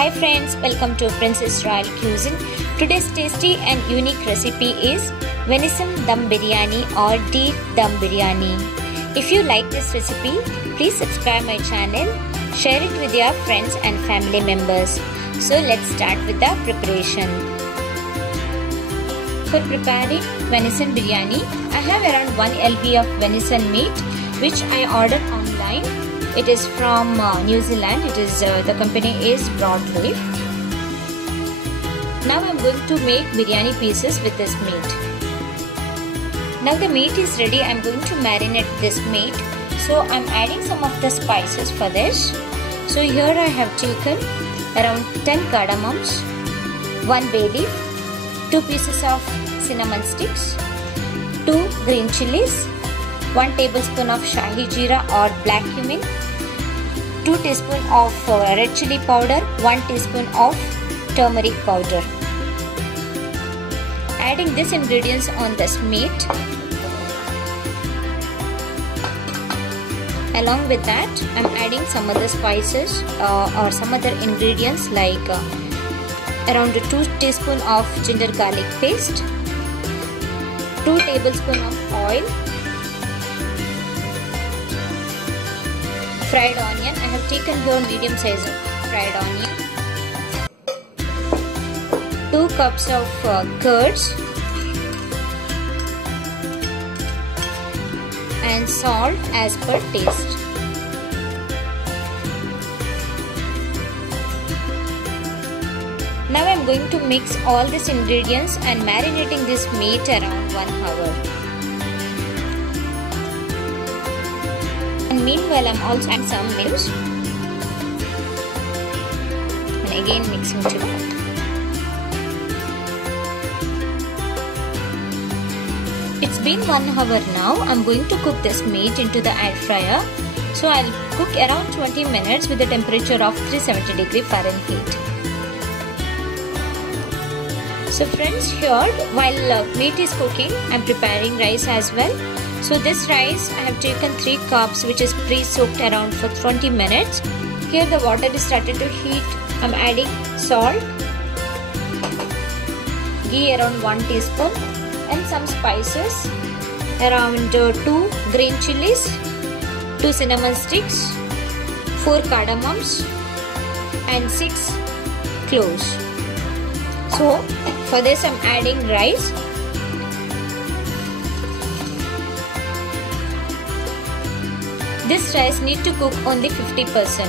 Hi friends, welcome to Princess Royal Cuisine. Today's tasty and unique recipe is venison dum biryani or deer dum biryani. If you like this recipe, please subscribe my channel, share it with your friends and family members. So let's start with the preparation. For preparing venison biryani, I have around 1 lb of venison meat which I ordered online. It is from New Zealand. The company is Broadleaf. Now I am going to make biryani pieces with this meat. Now the meat is ready. I am going to marinate this meat. So I am adding some of the spices for this. So here I have taken around 10 cardamoms, 1 bay leaf, 2 pieces of cinnamon sticks, 2 green chilies, 1 tablespoon of shahi jeera or black cumin, 2 teaspoons of red chili powder, 1 teaspoon of turmeric powder. Adding these ingredients on this meat. Along with that, I am adding some other spices or some other ingredients like around 2 teaspoons of ginger garlic paste, 2 tablespoons of oil, fried onion. I have taken here medium size of fried onion, 2 cups of curds, and salt as per taste. Now I am going to mix all these ingredients and marinating this meat around 1 hour. And meanwhile I am also adding some milk and again mixing together. It's been 1 hour now. I'm going to cook this meat into the air fryer. So I'll cook around 20 minutes with a temperature of 370 Fahrenheit. So friends, here while meat is cooking, I'm preparing rice as well. So this rice I have taken 3 cups which is pre-soaked around for 20 minutes. Here the water is started to heat. I'm adding salt, ghee around 1 teaspoon, and some spices around 2 green chilies, 2 cinnamon sticks, 4 cardamoms and 6 cloves. So for this I'm adding rice. This rice need to cook only 50%.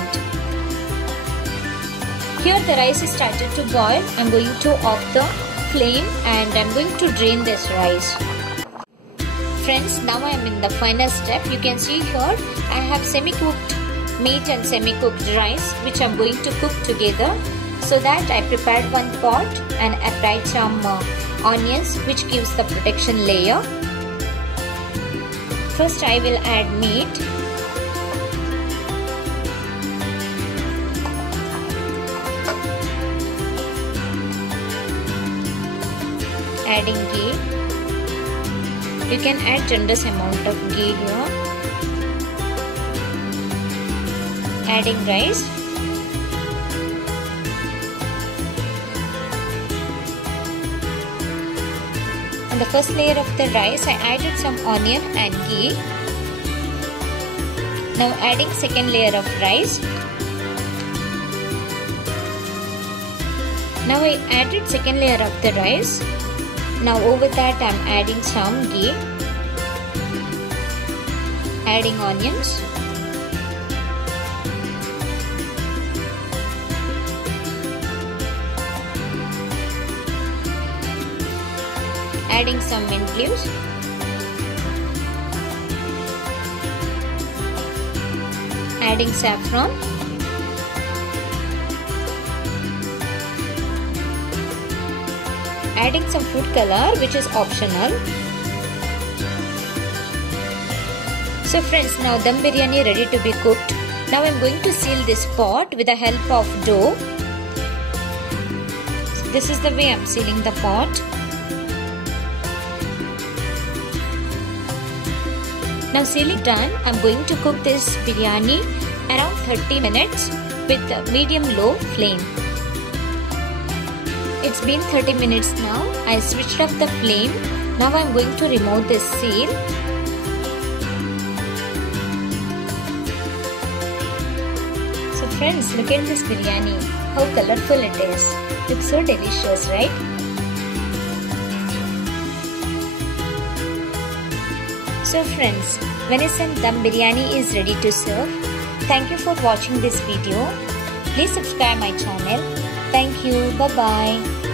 Here the rice is started to boil. I'm going to off the flame and I'm going to drain this rice. Friends, now I am in the final step. You can see here I have semi-cooked meat and semi-cooked rice which I'm going to cook together. So that I prepared 1 pot and applied some onions which gives the protection layer. First I will add meat. Adding ghee. You can add generous amount of ghee here. Adding rice. On the first layer of the rice, I added some onion and ghee. Now adding second layer of rice. Now I added second layer of the rice. Now over that I am adding some ghee, adding onions, adding some mint leaves, adding saffron, adding some food color which is optional. So friends, now dum biryani ready to be cooked. Now I am going to seal this pot with the help of dough. This is the way I am sealing the pot. Now sealing done, I am going to cook this biryani around 30 minutes with medium-low flame. It's been 30 minutes now. I switched off the flame. Now I'm going to remove this seal. So friends, look at this biryani. How colorful it is. Looks so delicious, right? So friends, venison dum biryani is ready to serve. Thank you for watching this video. Please subscribe my channel. Thank you. Bye-bye.